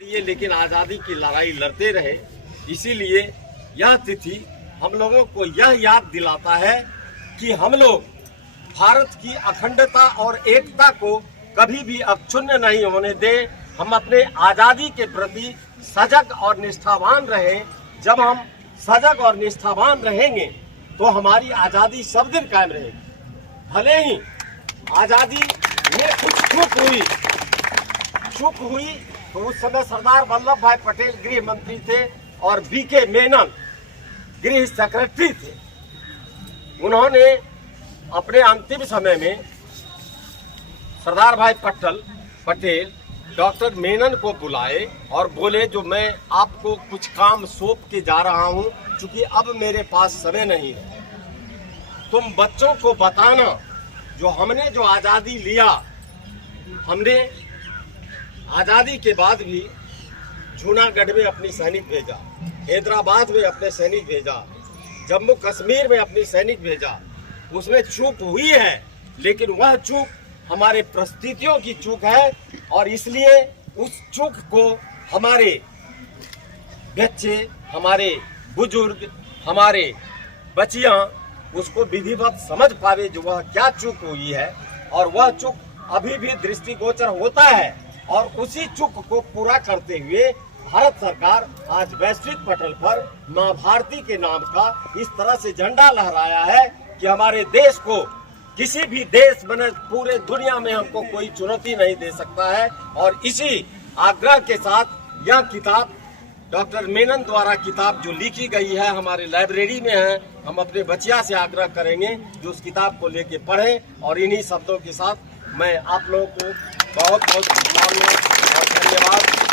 दिए लेकिन आज़ादी की लड़ाई लड़ते रहे। इसीलिए यह तिथि हम लोगों को यह याद दिलाता है कि हम लोग भारत की अखंडता और एकता को कभी भी अक्षुण्ण नहीं होने दें। हम अपने आज़ादी के प्रति सजग और निष्ठावान रहें। जब हम सजग और निष्ठावान रहेंगे तो हमारी आज़ादी सब दिन कायम रहेगी। भले ही आज़ादी में कुछ चूक हुई तो उस समय सरदार वल्लभ भाई पटेल गृह मंत्री थे और बीके मेनन गृह सेक्रेटरी थे। उन्होंने अपने अंतिम समय में सरदार भाई पटेल डॉक्टर मेनन को बुलाए और बोले जो मैं आपको कुछ काम सौंप के जा रहा हूं, क्योंकि अब मेरे पास समय नहीं है। तुम बच्चों को बताना जो हमने जो आज़ादी लिया, हमने आज़ादी के बाद भी जूनागढ़ में अपनी सैनिक भेजा, हैदराबाद में अपने सैनिक भेजा, जम्मू कश्मीर में अपनी सैनिक भेजा। उसमें चूक हुई है, लेकिन वह चूक हमारे परिस्थितियों की चूक है और इसलिए उस चूक को हमारे बच्चे, हमारे बुजुर्ग, हमारे बच्चियां उसको विधिवत समझ पावे जो वह क्या चूक हुई है। और वह चूक अभी भी दृष्टिगोचर होता है और उसी चूक को पूरा करते हुए भारत सरकार आज वैश्विक पटल पर मां भारती के नाम का इस तरह से झंडा लहराया है कि हमारे देश को किसी भी देश बने पूरे दुनिया में हमको कोई चुनौती नहीं दे सकता है। और इसी आग्रह के साथ यह किताब डॉक्टर मेनन द्वारा किताब जो लिखी गई है हमारे लाइब्रेरी में है, हम अपने बच्चिया से आग्रह करेंगे जो उस किताब को लेके पढ़ें। और इन्हीं शब्दों के साथ मैं आप लोगों को बहुत बहुत शुभकामनाएं और धन्यवाद।